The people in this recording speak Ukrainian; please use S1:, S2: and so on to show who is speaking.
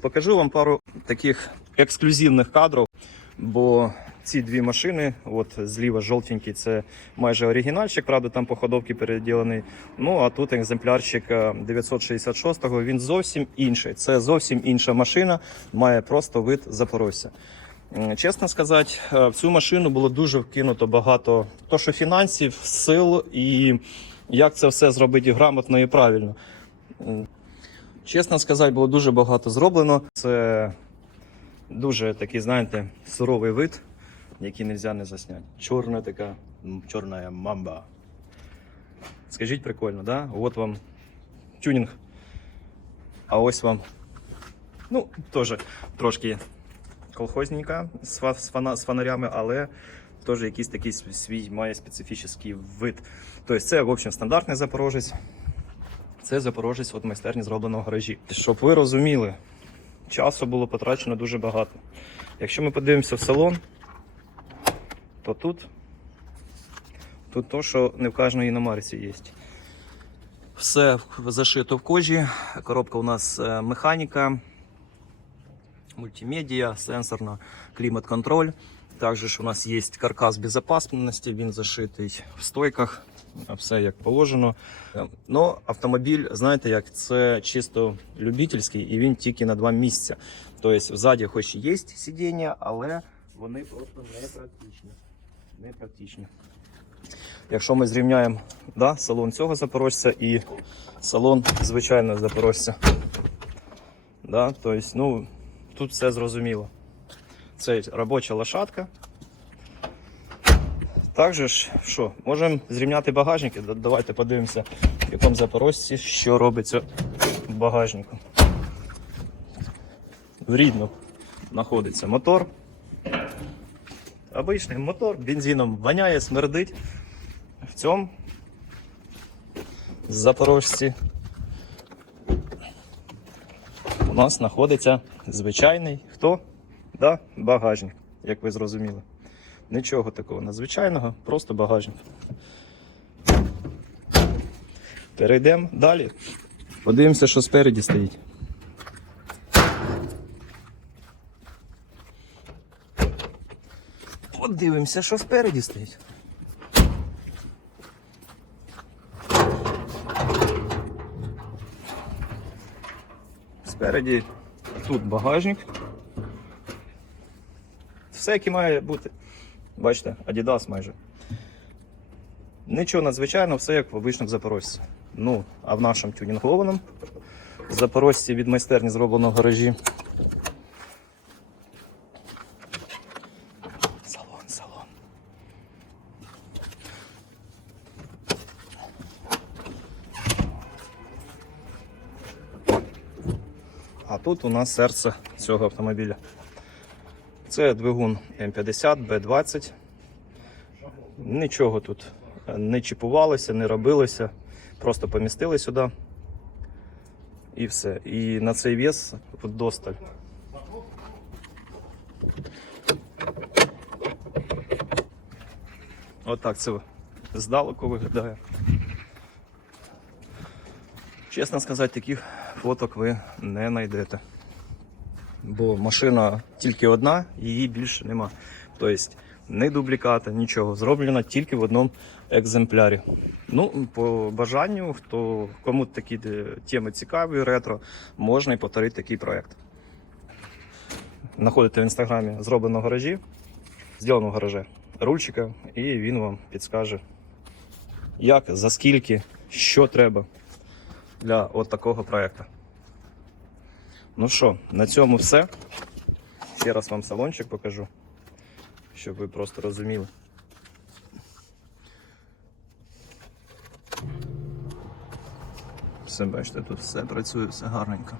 S1: Покажу вам пару таких ексклюзивних кадрів, бо ці дві машини, от зліва жовтенький, це майже оригінальчик, правда, там по ходовці переділений. Ну а тут екземплярчик е, 966-го, він зовсім інший. Це зовсім інша машина, має просто вид Запорожця. Чесно сказати, е, в цю машину було дуже вкинуто багато то, що фінансів, сил і як це все зробити грамотно і правильно. Чесно сказати, було дуже багато зроблено. Це дуже такий, знаєте, суровий вид, який не можна не засняти. Чорна така, чорна мамба. Скажіть прикольно, да? От вам тюнінг. А ось вам, ну, теж трошки колхозненька з, фана- з фонарями, але теж якийсь такий свій має специфічний вид. Тобто це, в общем, стандартний запорожець. Це запорожець от майстерні зроблено в гаражі. Щоб ви розуміли, часу було потрачено дуже багато. Якщо ми подивимося в салон, то тут, тут то, що не в кожної іномарці є. Все зашито в кожі. Коробка у нас е, механіка, мультимедіа, сенсорна, клімат-контроль. Також у нас є каркас безпечності, він зашитий в стойках, все як положено. Ну, автомобіль, знаєте, як це чисто любительський, і він тільки на два місця. Тобто, ззаді, хоч і є сидіння, але вони просто не практичні. Не практичні. Якщо ми зрівняємо да, салон цього запорожця і салон звичайного запорожця. Да, тобто, ну, тут все зрозуміло. Це робоча лошадка. Також ж, що, можемо зрівняти багажники. Давайте подивимося, в якому запорожці, що робиться в багажнику. В рідну знаходиться мотор. Обичний мотор, бензином воняє, смердить. В цьому запорожці у нас знаходиться звичайний хто? Да, багажник, як ви зрозуміли. Нічого такого надзвичайного, просто багажник. Перейдемо далі. Подивимося, що спереді стоїть. Подивимося, що спереді стоїть. Спереді тут багажник. Все, як і має бути. Бачите, Adidas майже. Нічого надзвичайного, все як в обичному запорожці. Ну, а в нашому тюнінгованому запорожці від майстерні зроблено в гаражі. Салон, салон. А тут у нас серце цього автомобіля. Це двигун М50, Б20. Нічого тут не чіпувалося, не робилося. Просто помістили сюди. І все. І на цей вес вдосталь. Отак це здалеку виглядає. Чесно сказати, таких фоток ви не знайдете. Бо машина тільки одна, її більше нема. Тобто не дубліката, нічого. Зроблено тільки в одному екземплярі. Ну, по бажанню, хто кому такі е, теми цікаві, ретро, можна і повторити такий проект. Знаходите в інстаграмі зроблено в гаражі, зроблено в гаражі рульчика, і він вам підскаже, як, за скільки, що треба для от такого проекту. Ну що, на цьому все. Ще раз вам салончик покажу, щоб ви просто розуміли. Все бачите, тут все працює, все гарненько.